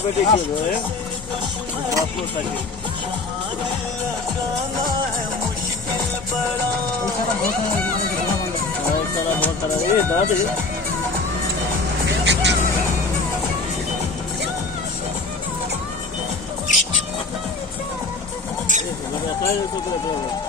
बेटे क्यों है आपको चाहिए सारा बहुत सारा ये दाद है लगातार